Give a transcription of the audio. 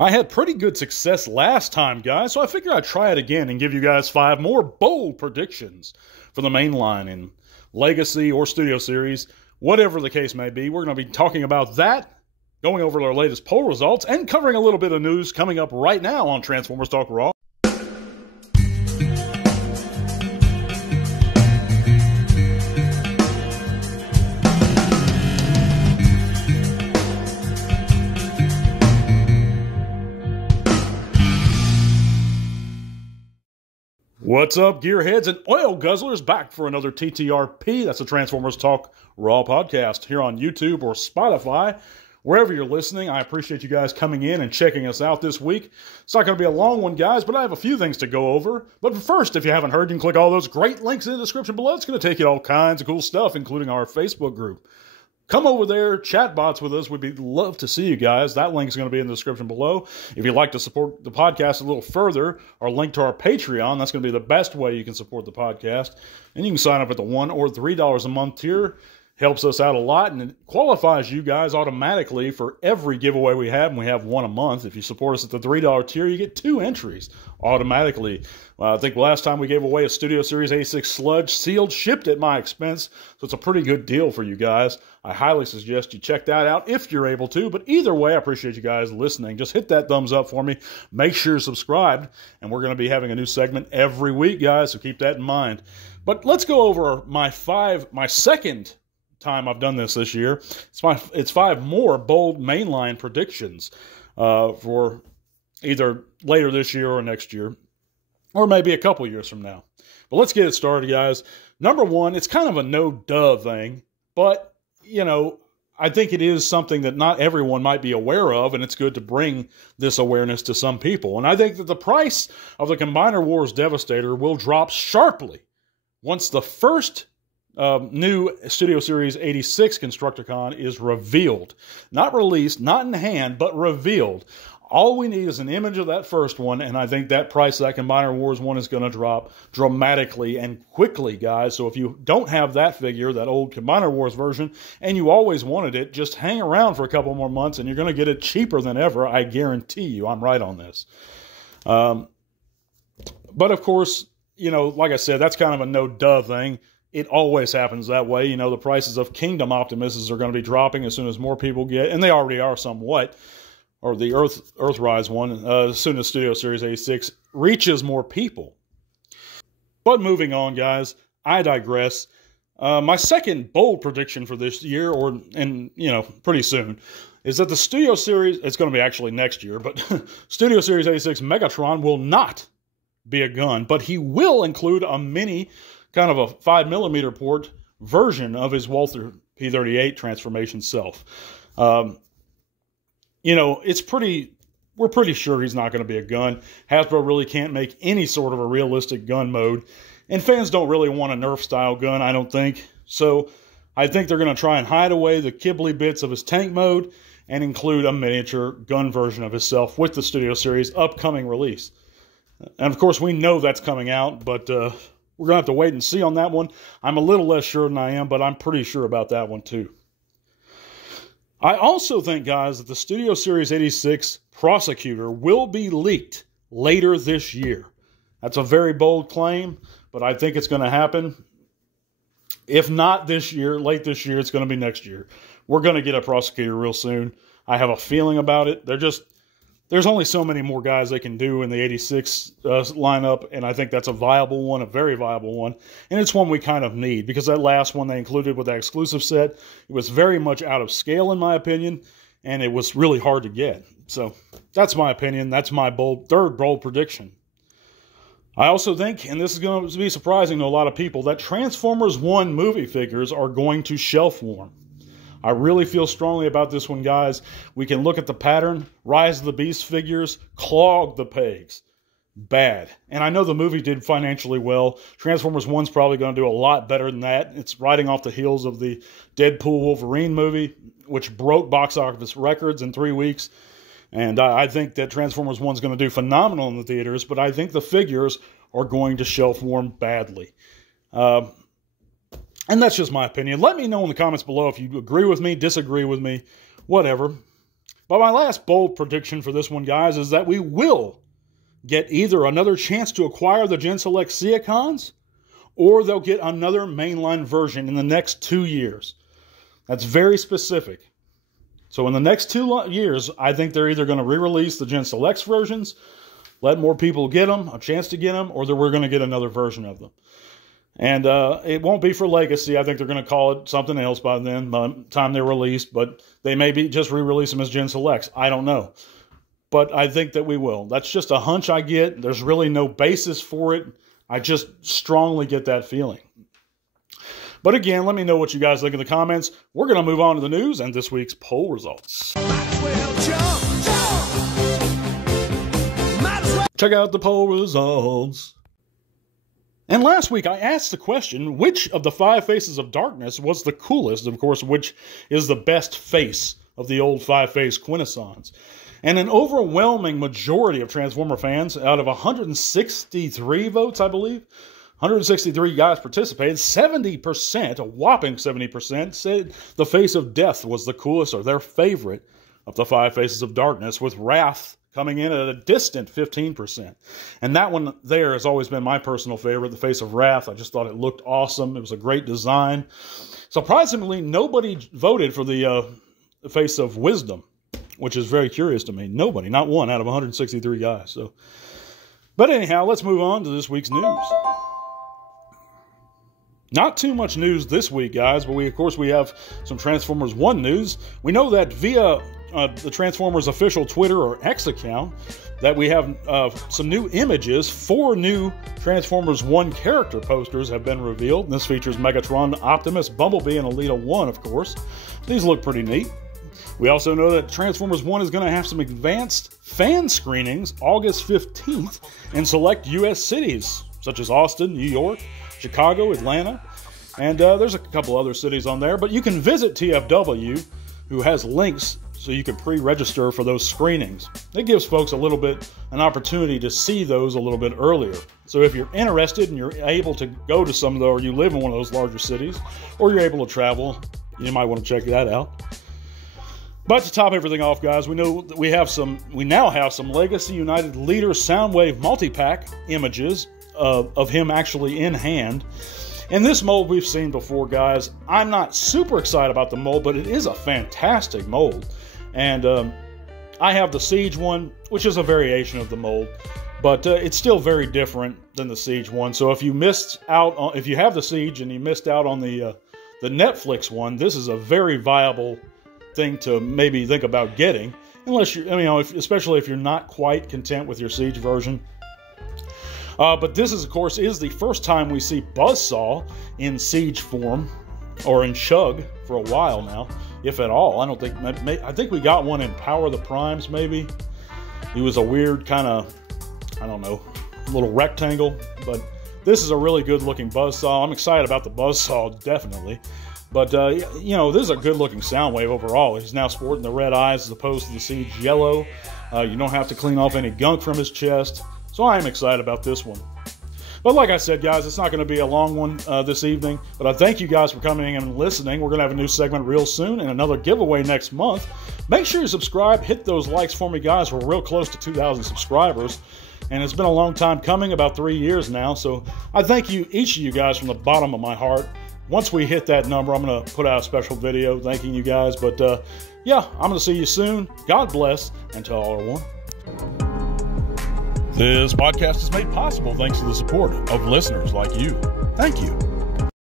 I had pretty good success last time, guys, so I figured I'd try it again and give you guys 5 more bold predictions for the Mainline and Legacy or Studio Series, whatever the case may be. We're going to be talking about that, going over our latest poll results, and covering a little bit of news coming up right now on Transformers Talk Raw. What's up, gearheads and oil guzzlers? Back for another TTRP. That's the Transformers Talk Raw podcast here on YouTube or Spotify. Wherever you're listening, I appreciate you guys coming in and checking us out this week. It's not going to be a long one, guys, but I have a few things to go over. But first, if you haven't heard, you can click all those great links in the description below. It's going to take you to all kinds of cool stuff, including our Facebook group. Come over there, chat bots with us. We'd love to see you guys. That link is going to be in the description below. If you'd like to support the podcast a little further, our link to our Patreon, that's going to be the best way you can support the podcast. And you can sign up at the $1 or $3 a month tier. Helps us out a lot, and it qualifies you guys automatically for every giveaway we have, and we have one a month. If you support us at the $3 tier, you get 2 entries automatically. I think last time we gave away a Studio Series A6 Sludge, sealed, shipped at my expense, so it's a pretty good deal for you guys. I highly suggest you check that out if you're able to, but either way, I appreciate you guys listening. Just hit that thumbs up for me. Make sure you're subscribed, and we're going to be having a new segment every week, guys, so keep that in mind. But let's go over my second time I've done this year. It's 5 more bold Mainline predictions for either later this year or next year, or maybe a couple years from now. But let's get it started, guys. Number 1, it's kind of a no-duh thing, but, you know, I think it is something that not everyone might be aware of, and it's good to bring this awareness to some people. And I think that the price of the Combiner Wars Devastator will drop sharply once the first new Studio Series 86 Constructicon is revealed. Not released, not in hand, but revealed. All we need is an image of that first one, and I think that price of that Combiner Wars one is going to drop dramatically and quickly, guys. So if you don't have that figure, that old Combiner Wars version, and you always wanted it, just hang around for a couple more months, and you're going to get it cheaper than ever. I guarantee you. I'm right on this. But of course, you know, like I said, that's kind of a no-duh thing. It always happens that way. You know, the prices of Kingdom Optimuses are going to be dropping as soon as more people get, and they already are somewhat, or the Earthrise one, as soon as Studio Series A6 reaches more people. But moving on, guys, I digress. My second bold prediction for this year, pretty soon, is that the Studio Series, it's going to be actually next year, but Studio Series A6 Megatron will not be a gun, but he will include a mini, kind of a 5mm port version of his Walther P-38 transformation self. You know, we're pretty sure he's not going to be a gun. Hasbro really can't make any sort of a realistic gun mode. And fans don't really want a Nerf-style gun, I don't think. So I think they're going to try and hide away the Kibley bits of his tank mode and include a miniature gun version of himself with the Studio Series upcoming release. And of course, we know that's coming out, but we're going to have to wait and see on that one. I'm a little less sure than I am, but I'm pretty sure about that one too. I also think, guys, that the Studio Series 86 Prosecutor will be leaked later this year. That's a very bold claim, but I think it's going to happen. If not this year, late this year, it's going to be next year. We're going to get a Prosecutor real soon. I have a feeling about it. There's only so many more guys they can do in the 86 lineup, and I think that's a viable one, a very viable one. And it's one we kind of need, because that last one they included with that exclusive set, it was very much out of scale, in my opinion, and it was really hard to get. So that's my opinion. That's my third bold prediction. I also think, and this is going to be surprising to a lot of people, that Transformers 1 movie figures are going to shelf warm. I really feel strongly about this one, guys. We can look at the pattern. Rise of the Beast figures clog the pegs. Bad. And I know the movie did financially well. Transformers 1's probably going to do a lot better than that. It's riding off the heels of the Deadpool Wolverine movie, which broke box office records in 3 weeks. And I think that Transformers 1's going to do phenomenal in the theaters, but I think the figures are going to shelf warm badly. And that's just my opinion. Let me know in the comments below if you agree with me, disagree with me, whatever. But my last bold prediction for this one, guys, is that we will get either another chance to acquire the Gen Select Seacons, or they'll get another mainline version in the next 2 years. That's very specific. So in the next 2 years, I think they're either going to re-release the Gen Selects versions, let more people get them, a chance to get them, or that we're going to get another version of them. And it won't be for Legacy. I think they're going to call it something else by then, by the time they're released. But they may be just re-release them as Gen Selects. I don't know. But I think that we will. That's just a hunch I get. There's really no basis for it. I just strongly get that feeling. But again, let me know what you guys think in the comments. We're going to move on to the news and this week's poll results. Check out the poll results. And last week I asked the question, which of the 5 faces of darkness was the coolest? Of course, which is the best face of the old 5-face Quintessons? And an overwhelming majority of Transformer fans, out of 163 votes, I believe, 163 guys participated, 70%, a whopping 70%, said the face of death was the coolest or their favorite of the 5 faces of darkness, with Wrath coming in at a distant 15%. And that one there has always been my personal favorite, the face of Wrath. I just thought it looked awesome. It was a great design. Surprisingly, nobody voted for the face of Wisdom, which is very curious to me. Nobody, not one out of 163 guys. So, but anyhow, let's move on to this week's news. Not too much news this week, guys, but of course we have some Transformers 1 news. We know that via the Transformers official Twitter or X account that we have some new images. 4 new Transformers 1 character posters have been revealed. And this features Megatron, Optimus, Bumblebee, and Alita 1, of course. These look pretty neat. We also know that Transformers 1 is going to have some advanced fan screenings August 15th in select U.S. cities, such as Austin, New York, Chicago, Atlanta, and there's a couple other cities on there. But you can visit TFW, who has links so you can pre-register for those screenings. It gives folks a little bit an opportunity to see those a little bit earlier. So if you're interested and you're able to go to some of those, or you live in one of those larger cities, or you're able to travel, you might want to check that out. But to top everything off, guys, we know that we now have some Legacy United Leader Soundwave multi-pack images of him actually in hand. And this mold we've seen before, guys. I'm not super excited about the mold, but it is a fantastic mold. And I have the Siege one, which is a variation of the mold, but it's still very different than the Siege one. So if you missed out on, if you have the Siege and you missed out on the Netflix one, this is a very viable thing to maybe think about getting, unless you, especially if you're not quite content with your Siege version. But this is, of course, the first time we see Buzzsaw in Siege form, or in Chug, for a while now, if at all. I think we got one in Power of the Primes, maybe. He was a weird kind of, I don't know, little rectangle. But this is a really good-looking Buzzsaw. I'm excited about the Buzzsaw, definitely. But, this is a good-looking Soundwave overall. He's now sporting the red eyes as opposed to the Siege yellow. You don't have to clean off any gunk from his chest. So I am excited about this one. But like I said, guys, it's not going to be a long one this evening. But I thank you guys for coming in and listening. We're going to have a new segment real soon and another giveaway next month. Make sure you subscribe. Hit those likes for me, guys. We're real close to 2,000 subscribers. And it's been a long time coming, about 3 years now. So I thank you, each of you guys, from the bottom of my heart. Once we hit that number, I'm going to put out a special video thanking you guys. But, yeah, I'm going to see you soon. God bless, and to all are one. This podcast is made possible thanks to the support of listeners like you. Thank you.